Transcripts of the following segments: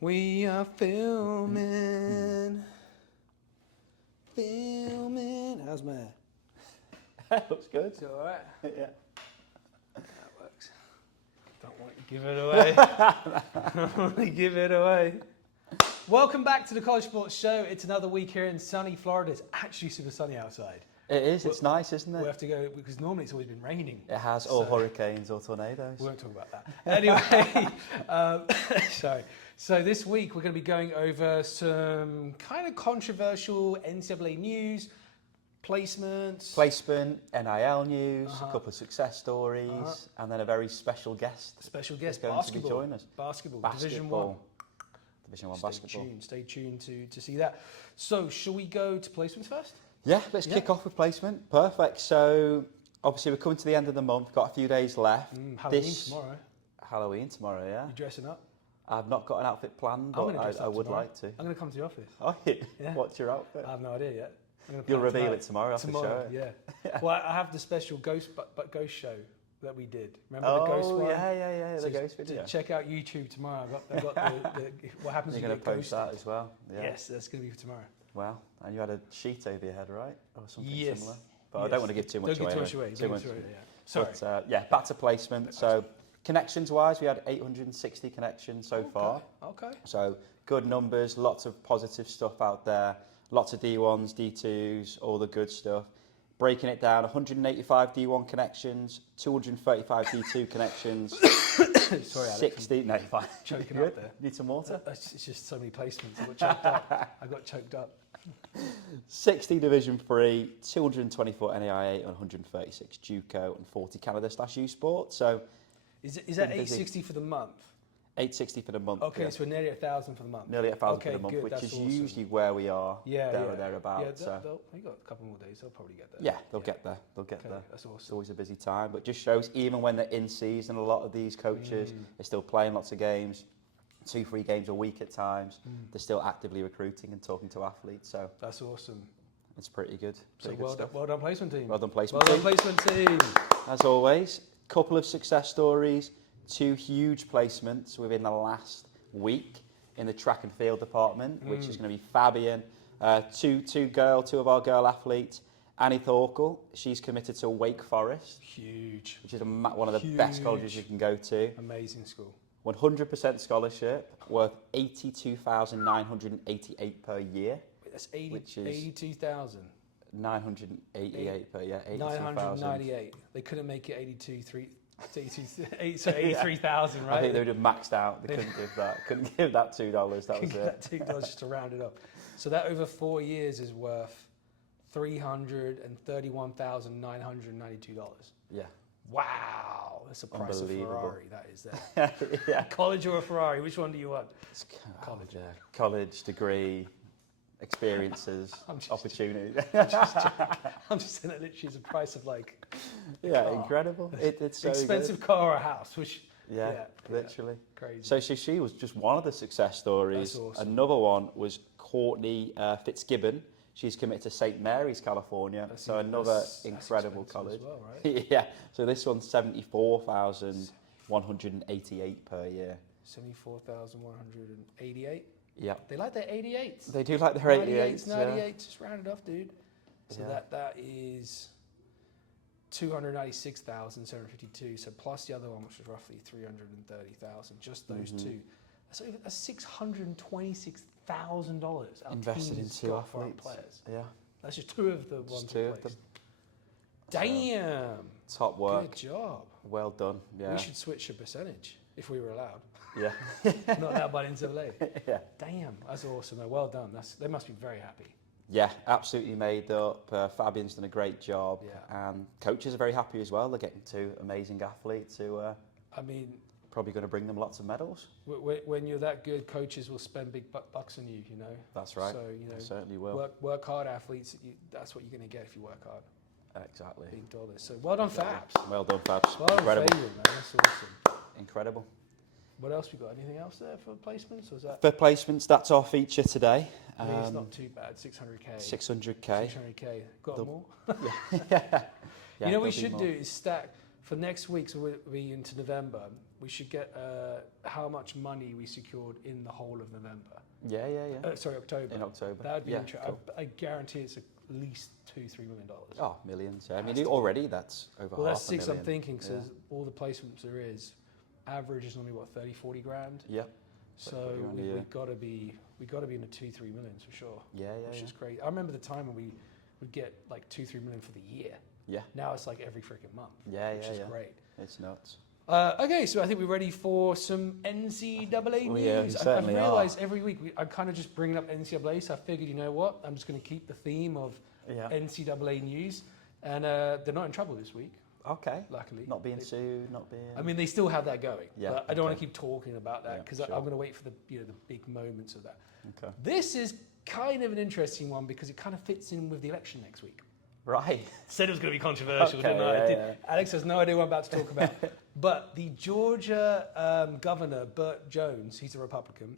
We are filming. How's my hair? Looks good. It's all right. Yeah. That works. Don't want to give it away. Don't want to give it away. Welcome back to the College Sports Show. It's another week here in sunny Florida. It's actually super sunny outside. It is. It's nice, isn't it? We have to go because normally it's always been raining. It has, or hurricanes or tornadoes. We won't talk about that. Anyway, sorry. So this week we're going to be going over some kind of controversial NCAA news, placement, NIL news, a couple of success stories, and then a very special guest. Special guest, going to be joining us. Basketball. Division 1 basketball. Stay tuned to see that. So shall we go to placements first? Yeah, let's kick off with placement. Perfect. So obviously we're coming to the end of the month. Got a few days left. Halloween tomorrow, yeah. You dressing up? I've not got an outfit planned, but I would like to. I'm going to come to the office. Oh, yeah. What's your outfit? I have no idea yet. You'll reveal it tomorrow after the show. Yeah. Well, I have the special ghost show that we did. Remember the ghost one? Yeah, So the ghost video. Check out YouTube tomorrow. I've got the what happens when you get ghosted. You're going to post that as well? Yeah. Yes, that's going to be for tomorrow. Wow. And you had a sheet over your head, right? Or something similar? But yes. I don't want to give too much away. Don't give too much away. Yeah. Sorry. But, back to placement. So connections-wise, we had 860 connections so far. Okay. So good numbers, lots of positive stuff out there. Lots of D1s, D2s, all the good stuff. Breaking it down, 185 D1 connections, 235 D2 connections. Sorry, Alex. 60. No, you're fine. Choking up there. Need some water? It's just so many placements. I got choked up. 60 Division 3, 224 NAIA, 136 JUCO, and 40 Canada/U Sport. So is that 860 for the month? 860 for the month. Okay, yeah. so we're nearly 1,000 for the month. Nearly 1,000 for the month, which is awesome. Usually where we are, or thereabouts. Yeah, they've got a couple more days. They'll probably get there. Yeah, they'll get there. They'll get there. That's awesome. It's always a busy time, but just shows even when they're in season, a lot of these coaches are still playing lots of games, 2-3 games a week at times. They're still actively recruiting and talking to athletes. So that's awesome. It's pretty good. Well done, placement team. Well done, placement team. As always, couple of success stories. 2 huge placements within the last week in the track and field department, which is going to be Fabian. Two of our girl athletes. Annie Thorkel, she's committed to Wake Forest. Huge. Which is one of the best colleges you can go to. Amazing school. 100% scholarship, worth $82,988 per year. That's 82,000. 988 per year. 998. They couldn't make it 83,000, right? I think they would have maxed out. They couldn't give that. Couldn't give that $2. That was it. That $2 just to round it up. So that over 4 years is worth $331,992. Yeah. Wow, that's a price of Ferrari. That is there. Yeah. College or a Ferrari? Which one do you want? College. Yeah. College degree. Experiences, opportunities. I'm just saying that literally is a price of like. Incredible. It's so expensive good. car or a house, which. Literally. Crazy. So she was just one of the success stories. That's awesome. Another one was Courtney Fitzgibbon. She's committed to StMarys, California. So another incredible college. As well, right? Yeah. So this one's 74,188 per year. 74,188. Yeah. They like their 88s. They do like their 88s. 98s, just round it off, dude. So that is 296,752. So plus the other one, which was roughly 330,000. Just those two. That's $626,000 invested in 2 athletes. Players. Yeah. That's just 2 of the ones. Just 2 of them. Damn. Top work. Good job. Well done. Yeah. We should switch the percentage if we were allowed. Yeah. Not allowed by the NCAA. Yeah. Damn, that's awesome. Well done. They must be very happy. Yeah, absolutely made up. Fabian's done a great job. Yeah. And coaches are very happy as well. They're getting 2 amazing athletes who probably going to bring them lots of medals. When you're that good, coaches will spend big bucks on you, you know. That's right. So, they certainly will. Work hard athletes, that's what you're going to get if you work hard. Exactly. Big dollars. So well done, Fabs. Well done, Fabs. Well done, incredible. Fabian, man. That's awesome. Incredible. What else we got? Anything else there for placements? Or is that for placements? That's our feature today. It's not too bad. 600k. 600k. 600k. Got more? Yeah. You know what we should do is stack for next week. So we'll be into November. we should get how much money we secured in the whole of November. Yeah. Sorry, October. In October. That would be interesting. Cool. I guarantee it's at least $2-3 million. Oh, millions. Yeah. I mean, already that's over Well, half that's a six. million. I'm thinking, so Yeah. all the placements there is, average is normally what 30-40 grand. Yeah. So grand a we year. got to be in the 2-3 millions for sure. Yeah. Which is great. I remember the time when we would get like 2-3 million for the year. Yeah. Now it's like every freaking month. Yeah. Which is great. It's nuts. Okay, so I think we're ready for some NCAA news. Yeah, we certainly I've realised every week I'm kind of just bringing up NCAA, so I figured, you know what, I'm just going to keep the theme of NCAA news, and they're not in trouble this week. Okay. Luckily, Not being sued, not being. I mean, they still have that going, Yeah, but I don't want to keep talking about that because sure. I'm going to wait for the the big moments of that. Okay. This is kind of an interesting one because it kind of fits in with the election next week. Right. Said it was going to be controversial, Okay, didn't I? yeah. Alex has no idea what I'm about to talk about. But the Georgia governor, Burt Jones, he's a Republican.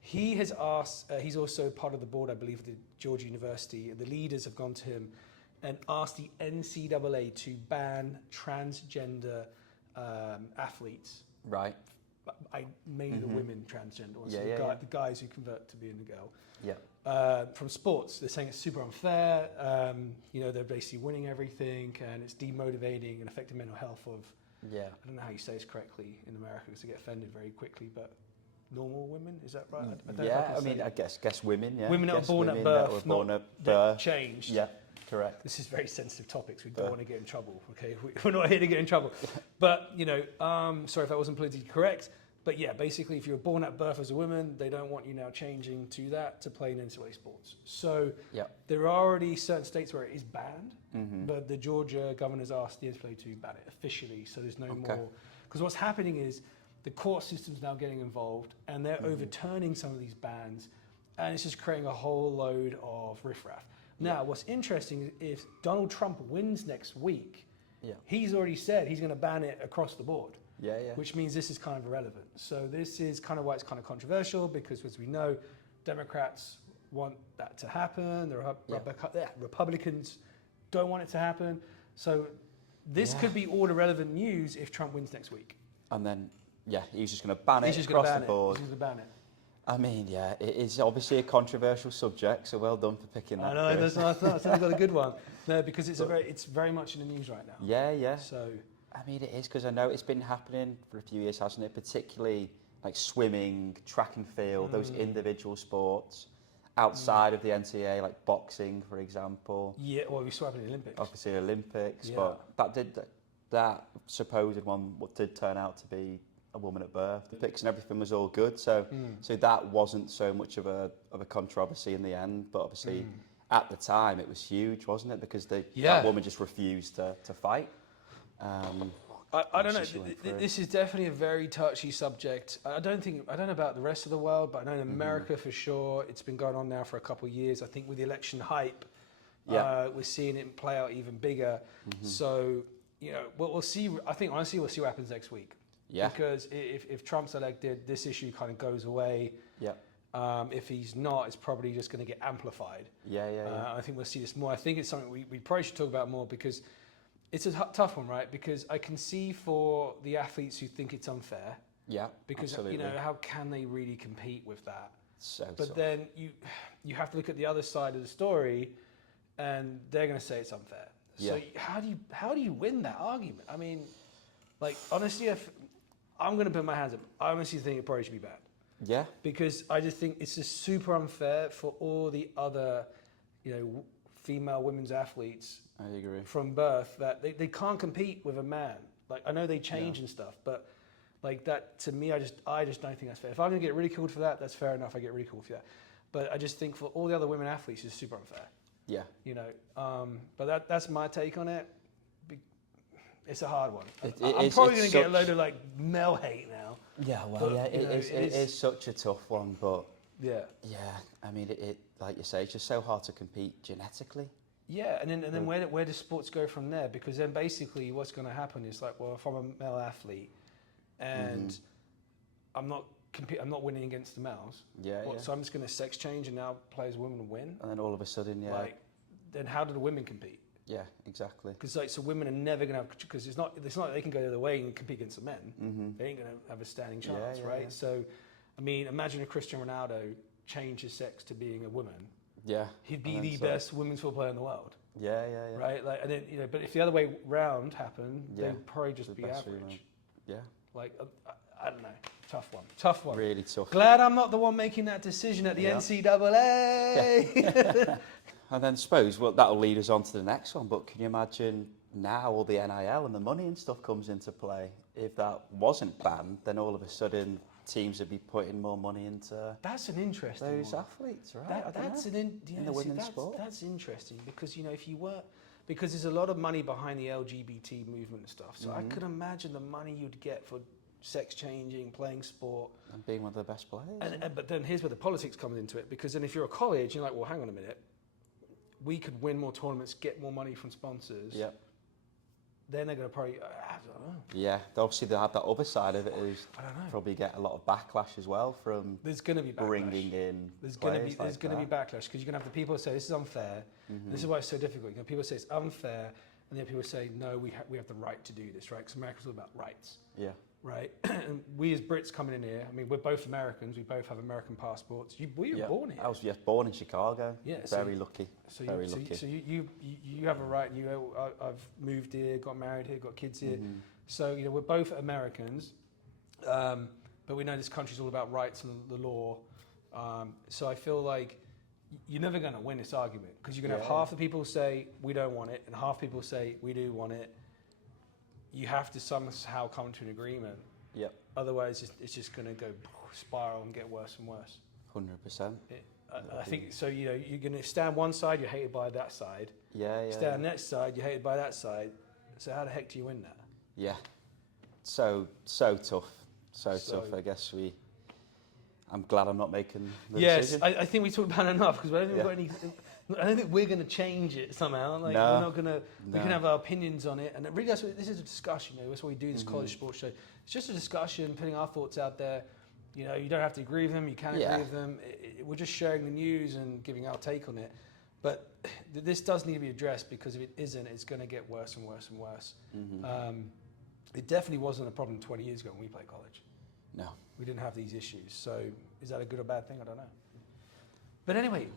He has asked, he's also part of the board, I believe, of the Georgia University. The leaders have gone to him and asked the NCAA to ban transgender athletes. Right. Mainly the women transgender ones, the guys who convert to being a girl. Yeah. From sports, they're saying it's super unfair. They're basically winning everything, and it's demotivating and affecting mental health of. Yeah. I don't know how you say this correctly in America because they get offended very quickly, but normal women, is that right? I don't know if I guess women. Yeah. Women that Guess are born women at that birth, were born not at that birth. changed. Yeah. Correct. This is very sensitive topics. We don't want to get in trouble. Okay, we're not here to get in trouble. But sorry if that wasn't politically correct. But yeah, basically, if you're born at birth as a woman, they don't want you now changing to that to play in NCAA sports. So there are already certain states where it is banned, but the Georgia governor's asked the NCAA to ban it officially. So there's no more. Because what's happening is the court system's now getting involved, and they're overturning some of these bans, and it's just creating a whole load of riffraff. Now, what's interesting is if Donald Trump wins next week, he's already said he's going to ban it across the board. Which means this is kind of irrelevant. So this is kind of why it's kind of controversial because, as we know, Democrats want that to happen. The Republicans don't want it to happen. So this could be all irrelevant news if Trump wins next week. And then, he's just going to ban it across the board. He's just going to ban it. I mean, it is obviously a controversial subject, so well done for picking that. I know, that's not. I think I got a good one. No, because it's very much in the news right now. Yeah. So. I mean, it is because I know it's been happening for a few years, hasn't it? Particularly like swimming, track and field, those individual sports outside of the NCAA, like boxing, for example. Yeah, well, we saw it in the Olympics. Obviously, Olympics, but that supposed one did turn out to be a woman at birth. The picks and everything was all good, so that wasn't so much of a controversy in the end. But obviously, at the time, it was huge, wasn't it? Because that woman just refused to fight. I don't know. This is definitely a very touchy subject. I don't know about the rest of the world, but I know in America for sure. It's been going on now for a couple of years. I think with the election hype, we're seeing it play out even bigger. So we'll see. I think honestly, we'll see what happens next week. Yeah. Because if Trump's elected, this issue kind of goes away. Yeah. If he's not, it's probably just going to get amplified. I think we'll see this more. I think it's something we probably should talk about more because. It's a tough one, right? Because I can see for the athletes who think it's unfair. Yeah, because absolutely. How can they really compete with that? But then you have to look at the other side of the story, and they're going to say it's unfair. Yeah. So how do you win that argument? I mean, like honestly, if I'm going to put my hands up, I honestly think it probably should be banned. Yeah. Because I just think it's just super unfair for all the other, female women's athletes. I agree. From birth, that they can't compete with a man. Like I know they change and stuff, but like that to me, I just don't think that's fair. If I'm gonna get ridiculed for that, that's fair enough. I get ridiculed for that, but I just think for all the other women athletes, it's super unfair. Yeah. But that's my take on it. It's a hard one. I'm probably gonna get a load of like male hate now. Yeah, well, but, it is such a tough one, but yeah. I mean, it like you say, it's just so hard to compete genetically. Yeah, and then where does sports go from there? Because then basically what's going to happen is like, well, if I'm a male athlete and I'm not winning against the males. So I'm just going to sex change and now play as a woman and win. And then all of a sudden, then how do the women compete? Yeah, exactly. Because so women are never going to have, because it's not like they can go the other way and compete against the men. Mm-hmm. They ain't going to have a standing chance, Yeah, right? yeah. So, I mean, imagine if Cristiano Ronaldo changed his sex to being a woman. Yeah. He'd be the best women's football player in the world. Yeah. Right? Like, and then, but if the other way round happened, they'd probably just be average. Female. Yeah. Like, I don't know. Tough one. Really tough. Glad I'm not the one making that decision at the NCAA. And then suppose, well, that'll lead us on to the next one, but can you imagine now all the NIL and the money and stuff comes into play? If that wasn't banned, then all of a sudden teams would be putting more money into that's an interesting those one. athletes, right? In the women's sport. That's interesting because, if you were, because there's a lot of money behind the LGBT movement and stuff. So I could imagine the money you'd get for sex changing, playing sport. And being one of the best players. But then here's where the politics comes into it, because then if you're a college, you're like, well, hang on a minute. We could win more tournaments, get more money from sponsors. Yep. Then they're going to probably, I don't know. Yeah, obviously they have that other side of it is I don't know. probably get a lot of backlash as well from There's going to be backlash. bringing in There's going to be players like that. backlash because you're going to have the people who say this is unfair. This is why it's so difficult. People say it's unfair, and then people say no, we have the right to do this, right? Because America's all about rights. Yeah. Right, and we as Brits coming in here, I mean, we're both Americans. We both have American passports. We were born here. I was born in Chicago. Yeah, very lucky. Very lucky. So you have a right. I've moved here, got married here, got kids here. So we're both Americans, but we know this country's all about rights and the law. So I feel like you're never going to win this argument because you're going to have half the people say we don't want it, and half people say we do want it. You have to somehow come to an agreement. Yep. Otherwise, it's just going to go spiral and get worse and worse. 100%. I think so. You're going to stand one side, you're hated by that side. Yeah. Stand next side, you're hated by that side. So how the heck do you win that? Yeah. So tough. So tough. I guess I'm glad I'm not making the decision. Yes, I think we talked about it enough because I don't think we've got any. I don't think we're going to change it somehow. Like we're not going to. We can have our opinions on it, and really, this is a discussion. That's why we do this college sports show. It's just a discussion, putting our thoughts out there. You don't have to agree with them. You can agree with them. We're just sharing the news and giving our take on it. But this does need to be addressed because if it isn't, it's going to get worse and worse and worse. It definitely wasn't a problem 20 years ago when we played college. No, we didn't have these issues. So is that a good or bad thing? I don't know. But anyway.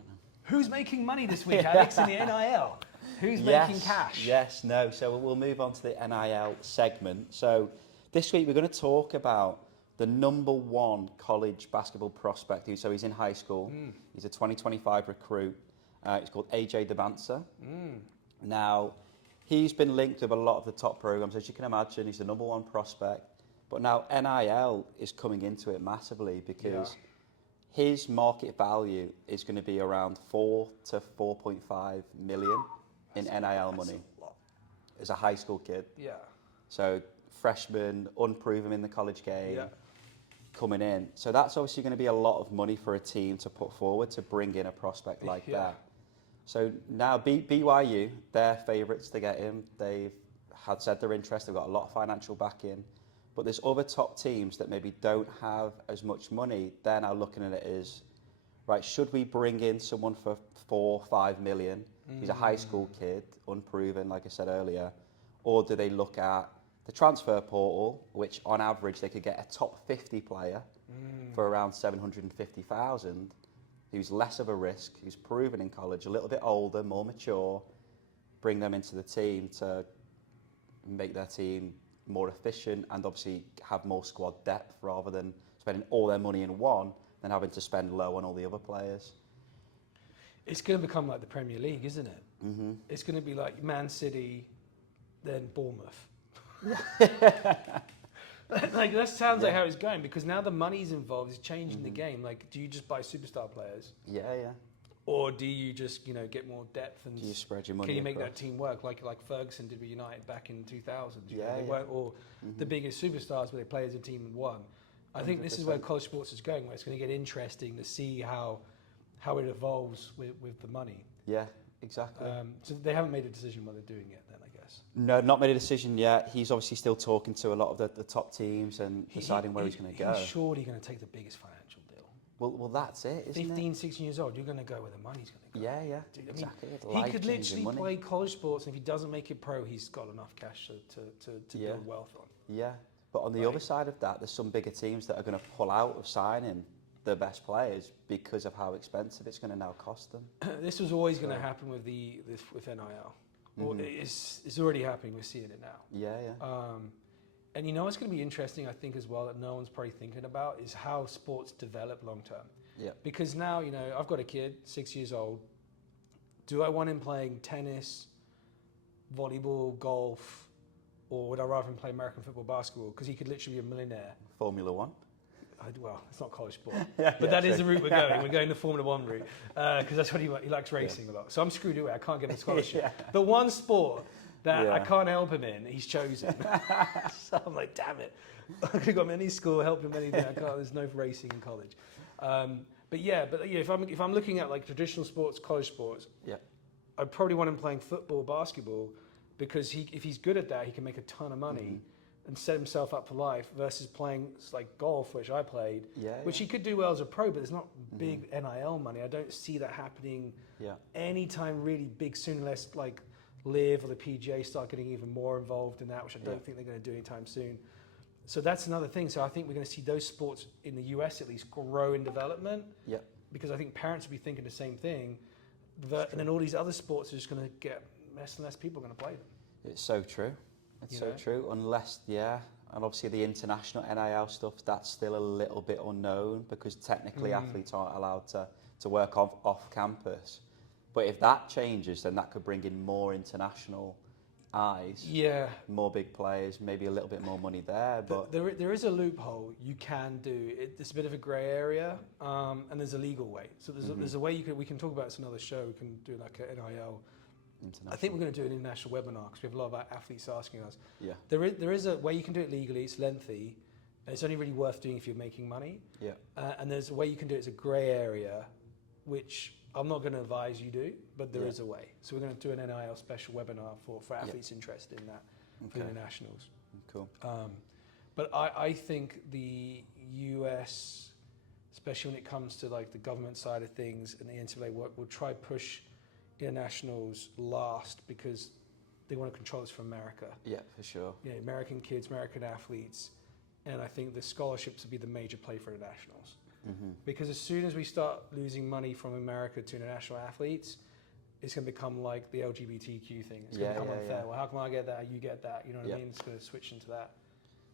Who's making money this week, Alex, in the NIL? Who's making cash? Yes, no. So we'll move on to the NIL segment. So this week we're going to talk about the number one college basketball prospect. So he's in high school. He's a 2025 recruit. He's called AJ Dybantsa. Now, he's been linked with a lot of the top programs. As you can imagine, he's the number one prospect. But now NIL is coming into it massively because his market value is going to be around 4 to 4.5 million in NIL money as a high school kid. Yeah. So freshman, unproven in the college game, coming in. So that's obviously going to be a lot of money for a team to put forward to bring in a prospect like that. So now BYU, they're favourites to get him. They've had said their interest. They've got a lot of financial backing. But there's other top teams that maybe don't have as much money. They're now looking at it as, right, should we bring in someone for 4, 5 million? He's a high school kid, unproven, like I said earlier. Or do they look at the transfer portal, which on average they could get a top 50 player for around 750,000, who's less of a risk, who's proven in college, a little bit older, more mature, bring them into the team to make their team more efficient and obviously have more squad depth rather than spending all their money in one and having to spend low on all the other players. It's going to become like the Premier League, isn't it? It's going to be like Man City, then Bournemouth. Like that sounds like how it's going because now the money's involved. It's changing the game. Like, do you just buy superstar players? Yeah. Or do you just, get more depth and Do you spread your money can you make across? that team work like Ferguson did with United back in 2000? They Yeah. weren't all the biggest superstars, but they play as a team and won. I think this is where college sports is going, where it's going to get interesting to see how it evolves with the money. Yeah, exactly. So they haven't made a decision what they're doing yet then, I guess. No, not made a decision yet. He's obviously still talking to a lot of the top teams and deciding where he's going to go. He's surely going to take the biggest financial deal. Well, that's it, isn't 15, it? 16 years old, you're going to go where the money's going to go. Yeah, Dude, I mean, exactly. It's he could life-changing literally money. play college sports, and if he doesn't make it pro, he's got enough cash to build wealth on. Yeah, but on the other side of that, there's some bigger teams that are going to pull out of signing the best players because of how expensive it's going to now cost them. This was always going to happen with with NIL. Well, it's already happening. We're seeing it now. Yeah. And you know what's going to be interesting, I think, as well, that no one's probably thinking about is how sports develop long term. Yeah. Because now, you know, I've got a kid, 6 years old. Do I want him playing tennis, volleyball, golf, or would I rather him play American football, basketball? Because he could literally be a millionaire. Formula One. Well, it's not college sport, but that is the route we're going. We're going the Formula One route because that's what he likes racing a lot. So I'm screwed away. I can't get a scholarship. The one sport that I can't help him in, he's chosen. So I'm like, damn it. I could have got him in any school, help him anything. I can't. There's no racing in college. But if I'm looking at like traditional sports, college sports, I'd probably want him playing football, basketball, because if he's good at that, he can make a ton of money. And set himself up for life versus playing like golf, which I played, which he could do well as a pro, but there's not big NIL money. I don't see that happening anytime really big soon, unless like Live or the PGA start getting even more involved in that, which I don't think they're going to do anytime soon. So that's another thing. So I think we're going to see those sports in the US at least grow in development. Because I think parents will be thinking the same thing. And then all these other sports are just going to get less and less people are going to play them. It's so true. It's so true, unless, and obviously the international NIL stuff, that's still a little bit unknown because technically athletes aren't allowed to work off campus. But if that changes, then that could bring in more international eyes, more big players, maybe a little bit more money there. But there is a loophole you can do. It's a bit of a grey area, and there's a legal way. So there's a way we can talk about this another show. We can do like an NIL. I think we're going to do an international webinar because we have a lot of our athletes asking us. There is a way you can do it legally. It's lengthy, and it's only really worth doing if you're making money. And there's a way you can do it as a grey area, which I'm not going to advise you do, but there is a way. So we're going to do an NIL special webinar for athletes interested in that for the nationals. Cool. But I think the US, especially when it comes to like the government side of things and the NCAA work, will try push internationals last because they want to control this from America. Yeah, for sure. American kids, American athletes, and I think the scholarships will be the major play for internationals. Because as soon as we start losing money from America to international athletes, it's going to become like the LGBTQ thing. It's going to become unfair. Well, how come I get that, you get that? You know what I mean? It's going to switch into that.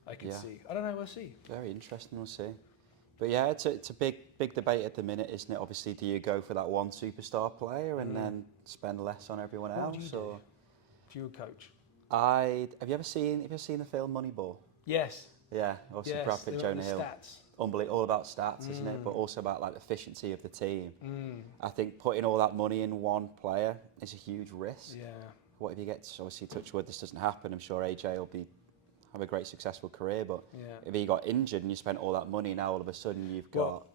I can see. I don't know. We'll see. Very interesting. We'll see. But yeah, it's a big debate at the minute, isn't it? Obviously, do you go for that one superstar player and then spend less on everyone else? What would you do if you were a coach? Have you ever seen the film Moneyball? Yes. Yeah, obviously Brad Pitt, Jonah Hill. Stats. Unbelievable, all about stats, isn't it? But also about like the efficiency of the team. I think putting all that money in one player is a huge risk. Yeah. What if you get obviously touch wood, this doesn't happen? I'm sure AJ will have a great successsul career, but if he got injured and you spent all that money, now all of a sudden you've got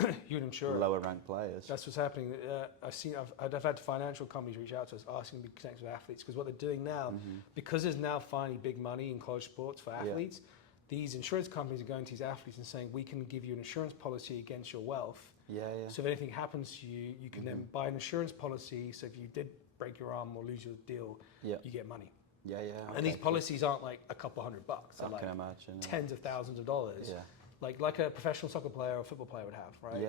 lower ranked players. That's what's happening. I've had financial companies reach out to us asking to be connected with athletes because what they're doing now, because there's now finally big money in college sports for athletes, these insurance companies are going to these athletes and saying, we can give you an insurance policy against your wealth. So if anything happens to you, you can then buy an insurance policy. So if you did break your arm or lose your deal, you get money. And these policies aren't like a couple $100. They're like tens of thousands of dollars. Like a professional soccer player or football player would have, right?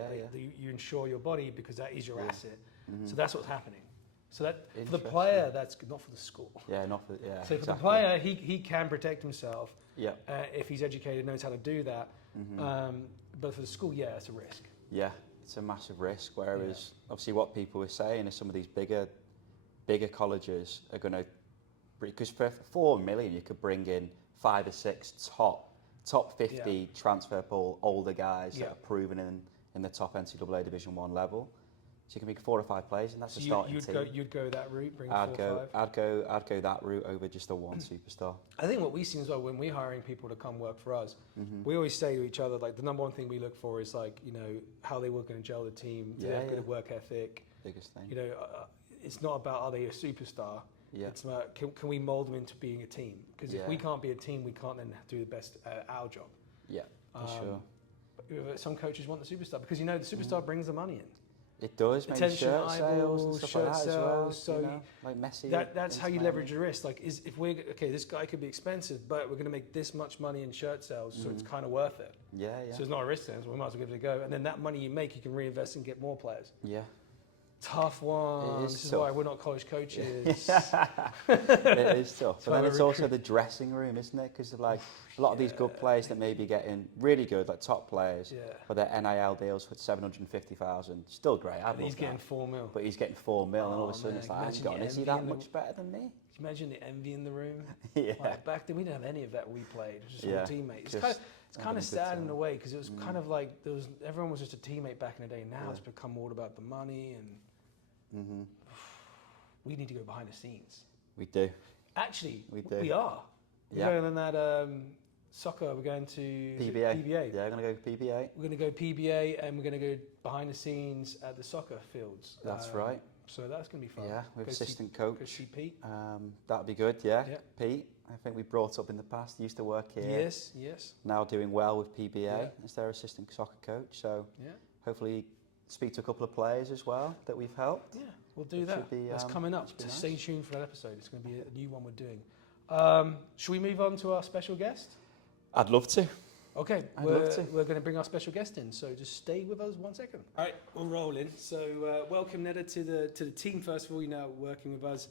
You insure your body because that is your asset. So that's what's happening. So that for the player, that's not for the school. So for the player, he can protect himself. If he's educated, knows how to do that. But for the school, it's a risk. It's a massive risk. Whereas obviously what people were saying is some of these bigger colleges are going to, because for $4 million you could bring in 5 or 6 top 50 transfer pool older guys that are proven in the top NCAA Division 1 level. So you can make 4 or 5 players, and that's a starting team. You'd go that route, bring 4 or 5? I'd go that route over just a one superstar. I think what we see as well when we're hiring people to come work for us, we always say to each other, like the number one thing we look for is like, how they work in a gel the team, do they have good work ethic? Biggest thing. It's not about are they a superstar. It's about can we mold them into being a team? Because if we can't be a team, we can't then do the best at our job. For sure. some coaches want the superstar because the superstar brings the money in. It does, maybe Attention, shirt sales and eyeballs, stuff shirt like that as well. sales, so like Messi. That's how you Miami. leverage your risk. Like, if we're this guy could be expensive, but we're going to make this much money in shirt sales, so it's kind of worth it. Yeah. So it's not a risk then, so we might as well give it a go. And then that money you make, you can reinvest and get more players. Yeah. Tough one. This is tough. why we're not college coaches. It is tough. But why then we it's also the dressing room, isn't it? Because like a lot of these good players that may be getting really good, like top players, for their NIL deals for 750,000, still great. And he's getting $4 million. But he's getting $4 million, and all of a sudden it's like, imagine hang on, the is he envy that in the- much better than me? Can you imagine the envy in the room? Yeah. Like, back then we didn't have any of that when we played. It was just all teammates. just It's kind having of a good sad time. in a way because it was kind of like everyone was just a teammate back in the day. Now it's become all about the money and we need to go behind the scenes. We do. Actually, We do. we are. Yeah. We're going on that soccer. We're going to PBA. PBA. Yeah, I'm going to go PBA. We're going to go PBA and we're going to go behind the scenes at the soccer fields. That's right. So that's going to be fun. Yeah, with Go assistant see, coach. Go see Pete. That'd be good, yeah. Yeah. Pete, I think we brought up in the past, he used to work here. Yes. Now doing well with PBA Yeah. as their assistant soccer coach. So Yeah. hopefully speak to a couple of players as well that we've helped. Yeah, we'll do Which that. should be, That's coming up. should be So nice. stay tuned for that episode. It's going to be a new one we're doing. Should we move on to our special guest? I'd love to. Okay, I'd love to. we're going to bring our special guest in, so just stay with us 1 second. All right, we're rolling. So welcome, Neta, to the team. First of all, you're now working with us.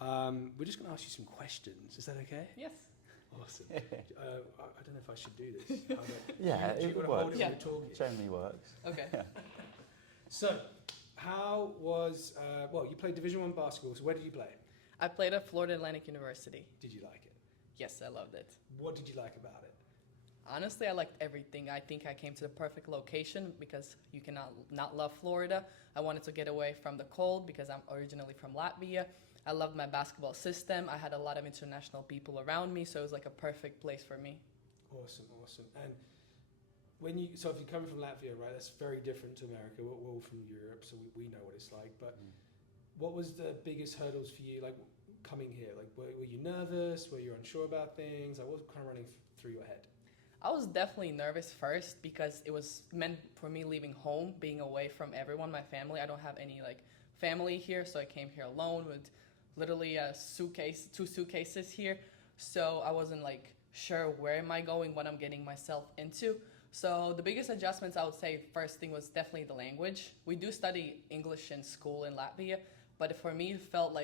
We're just going to ask you some questions. Is that okay? Yes. Awesome. I don't know if I should do this. Yeah, you it gotta works. hold it when you're talking. Generally works. Okay. So, how was you played Division 1 basketball? So where did you play? I played at Florida Atlantic University. Did you like it? Yes, I loved it. What did you like about it? Honestly, I liked everything. I think I came to the perfect location because you cannot not love Florida. I wanted to get away from the cold because I'm originally from Latvia. I loved my basketball system. I had a lot of international people around me, so it was like a perfect place for me. Awesome. And if you're coming from Latvia, right, that's very different to America. We're all from Europe, so we know what it's like. But what was the biggest hurdles for you, like coming here? Like, were you nervous? Were you unsure about things? Like, what was kind of running through your head? I was definitely nervous first because it was meant for me leaving home, being away from everyone, my family. I don't have any family here, so I came here alone with literally two suitcases here. So I wasn't sure where am I going, what I'm getting myself into. So the biggest adjustments, I would say, first thing was definitely the language. We do study English in school in Latvia, but for me it felt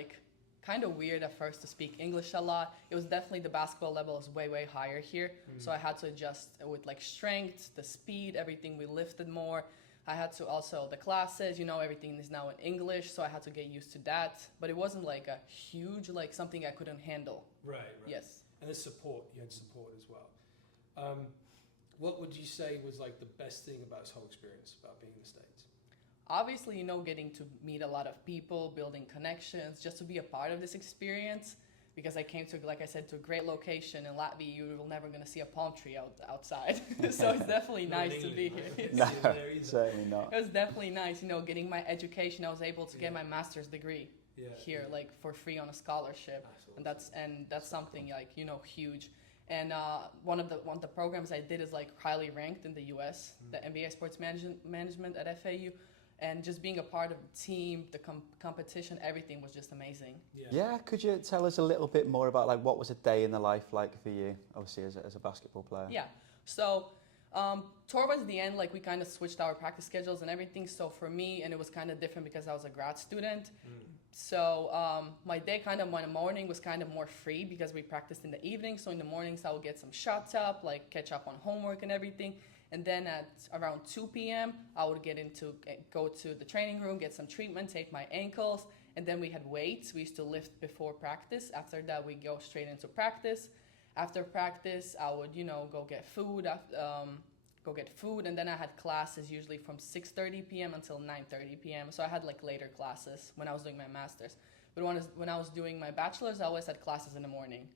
kind of weird at first to speak English a lot. It was definitely the basketball level is way higher here, so I had to adjust with strength, the speed, everything. We lifted more. I had to also the classes, everything is now in English, so I had to get used to that. But it wasn't a huge something I couldn't handle. Right. Yes. And there's support. You had support as well. What would you say was the best thing about this whole experience about being in the States? Obviously, getting to meet a lot of people, building connections, just to be a part of this experience. Because I came to, like I said, to a great location in Latvia. You're never going to see a palm tree outside. So it's definitely nice to be here. No, certainly not. It was definitely nice, getting my education. I was able to get my master's degree here, for free on a scholarship. And that's something huge. And one of the programs I did is highly ranked in the U.S., the MBA Sports Management at FAU. And just being a part of the team, the competition, everything was just amazing. Yeah, could you tell us a little bit more about what was a day in the life like for you, obviously as a basketball player? Yeah, so towards the end, we kind of switched our practice schedules and everything. So for me, and it was kind of different because I was a grad student. So my day my morning was kind of more free because we practiced in the evening. So in the mornings, I would get some shots up, catch up on homework and everything. And then at around 2 p.m., I would go to the training room, get some treatment, take my ankles. And then we had weights. We used to lift before practice. After that, we go straight into practice. After practice, I would, go get food. And then I had classes usually from 6:30 p.m. until 9:30 p.m. So I had later classes when I was doing my master's. But when I was doing my bachelor's, I always had classes in the morning.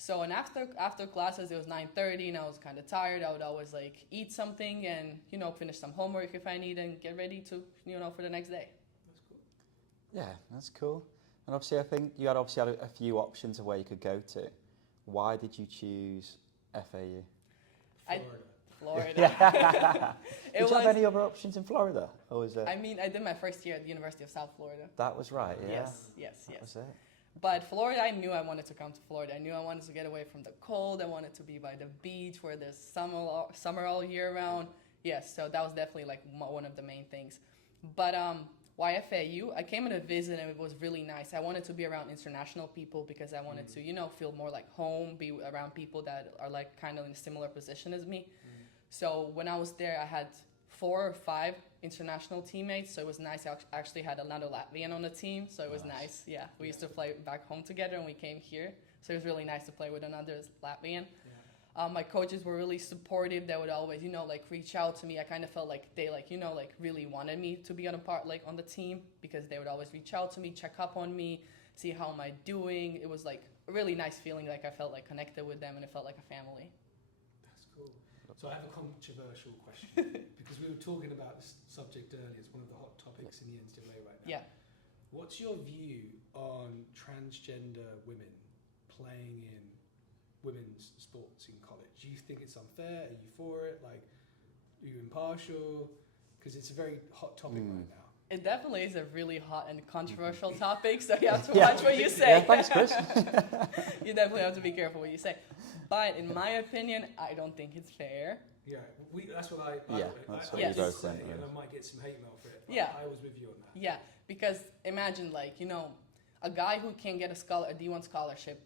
So and after classes, it was 9:30 and I was kind of tired. I would always eat something and, finish some homework if I need and get ready to, for the next day. That's cool. Yeah, that's cool. And obviously I think you had a few options of where you could go to. Why did you choose FAU? Florida. Did you have any other options in Florida? Or was it? I mean, I did my first year at the University of South Florida. That was right, yeah. Yes. That was it. But Florida, I knew I wanted to come to Florida. I knew I wanted to get away from the cold. I wanted to be by the beach where there's summer all year round. Yes, so that was definitely like one of the main things. But YFAU, I came on a visit and it was really nice. I wanted to be around international people because I wanted to, feel more like home, be around people that are like kind of in a similar position as me. So when I was there, I had 4 or 5 international teammates, so it was nice. I actually had another Latvian on the team, so it was nice. Yeah, we used to play back home together and we came here, so it was really nice to play with another Latvian. My coaches were really supportive. They would always, reach out to me. I kind of felt like they, really wanted me to be on the team because they would always reach out to me, check up on me, see how am I doing. It was like a really nice feeling. Like I felt like connected with them and it felt like a family. That's cool. So I have a controversial question because we were talking about this subject earlier. It's one of the hot topics in the NCAA right now. Yeah. What's your view on transgender women playing in women's sports in college? Do you think it's unfair? Are you for it? Like, are you impartial? Because it's a very hot topic right now. It definitely is a really hot and controversial topic, so you have to watch what you say. Yeah, thanks, Chris. You definitely have to be careful what you say. But in my opinion, I don't think it's fair. Yeah, that's what I that's what you both say, think, and I might get some hate mail for it. But Yeah. I was with you on that. Yeah, because imagine a guy who can get a D1 scholarship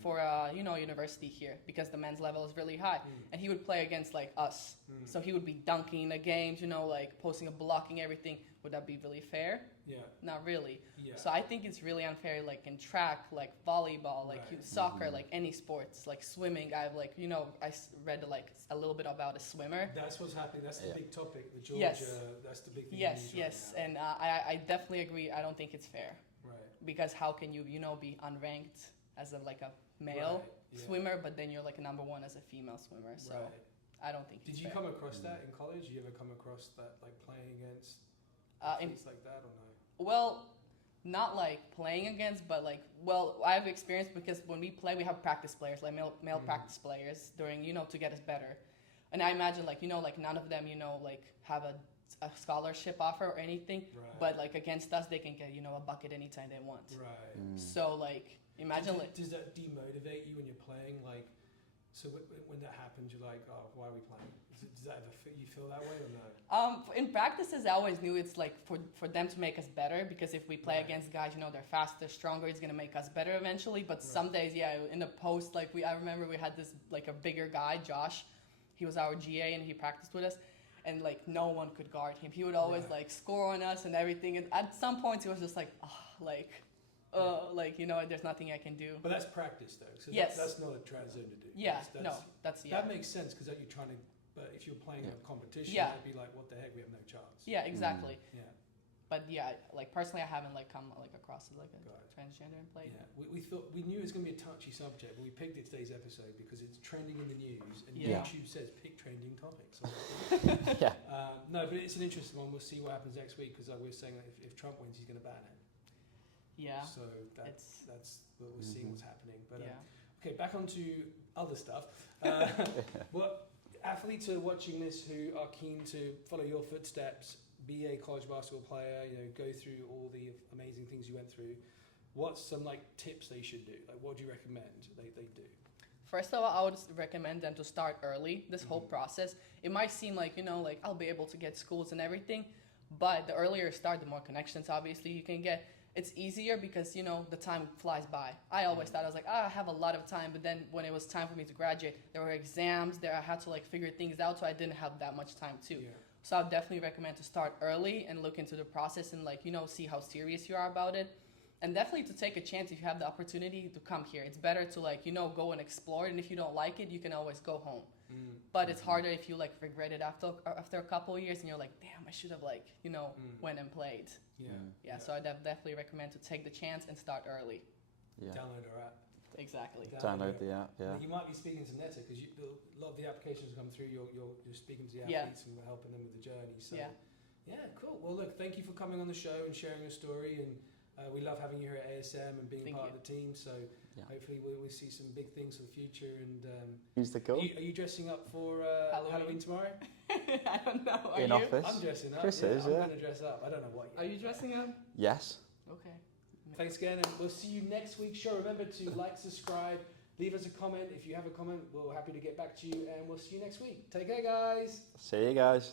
for a university here because the men's level is really high, and he would play against us. So he would be dunking in the games, posting a blocking everything. Would that be really fair? Yeah. Not really. Yeah. So I think it's really unfair, like in track, like volleyball, like soccer, like any sports, like swimming. I read a little bit about a swimmer. That's what's happening. That's the big topic with Georgia. Yes. That's the big thing. Yes. And I definitely agree. I don't think it's fair. Right. Because how can you, be unranked as a male swimmer, but then you're like number 1 as a female swimmer. So I don't think Did it's you fair. come across that in college? Did you ever come across that, like playing against athletes like that, or no? Well, not like playing against, but I have experience because when we play, we have practice players, like male practice players during, to get us better. And I imagine none of them, have a scholarship offer or anything, but against us, they can get, a bucket anytime they want. Right. So imagine does that demotivate you when you're playing? So when that happens, you're like, oh, why are we playing? Does that ever you feel that way or no? In practices, I always knew it's for them to make us better because if we play against guys, they're faster, stronger, it's gonna make us better eventually. But some days, in the post, I remember we had this a bigger guy, Josh. He was our GA and he practiced with us, and no one could guard him. He would always score on us and everything. And at some points, he was just there's nothing I can do. But that's practice though. So Yes. that's not a transgender dude. Yeah, That makes sense because you're trying to. But if you're playing a competition, it'd be like, what the heck? We have no chance. Yeah, exactly. Yeah. But personally, I haven't come across a transgender and played. Yeah, we knew it was going to be a touchy subject, but we picked it today's episode because it's trending in the news, and YouTube says pick trending topics. So no, but it's an interesting one. We'll see what happens next week because we're saying that if Trump wins, he's going to ban it. Yeah. So that's we'll see what's happening. But okay, back onto other stuff. What athletes are watching this who are keen to follow your footsteps? Be a college basketball player, go through all the amazing things you went through. What's some tips they should do? What do you recommend they do? First of all, I would recommend them to start early. This whole process. It might seem I'll be able to get schools and everything, but the earlier you start, the more connections obviously you can get. It's easier because the time flies by. I always thought I was I have a lot of time, but then when it was time for me to graduate, there were exams. I had to figure things out, so I didn't have that much time too. Yeah. So I would definitely recommend to start early and look into the process and see how serious you are about it. And definitely to take a chance if you have the opportunity to come here. It's better to go and explore it, and if you don't like it, you can always go home. But it's harder if you regret it after a couple of years and you're damn, I should have went and played. Yeah. So I definitely recommend to take the chance and start early. Yeah. Download our app. Exactly. Download the app. Yeah. You might be speaking to Neta because a lot of the applications come through. You're speaking to the athletes and helping them with the journey. So yeah, cool. Well, look, thank you for coming on the show and sharing your story. And We love having you here at ASM and being Thank part you. of the team. So hopefully we'll see some big things for the future. And Who's the goal? are you dressing up for Halloween tomorrow? I don't know. Are In you? office? I'm dressing up. Chris yeah, is, I'm yeah. going to dress up. I don't know what yet. Are you dressing up? Yes. Okay. Thanks again, and we'll see you next week. Sure, remember to like, subscribe, leave us a comment. If you have a comment, we're happy to get back to you, and we'll see you next week. Take care, guys. See you guys.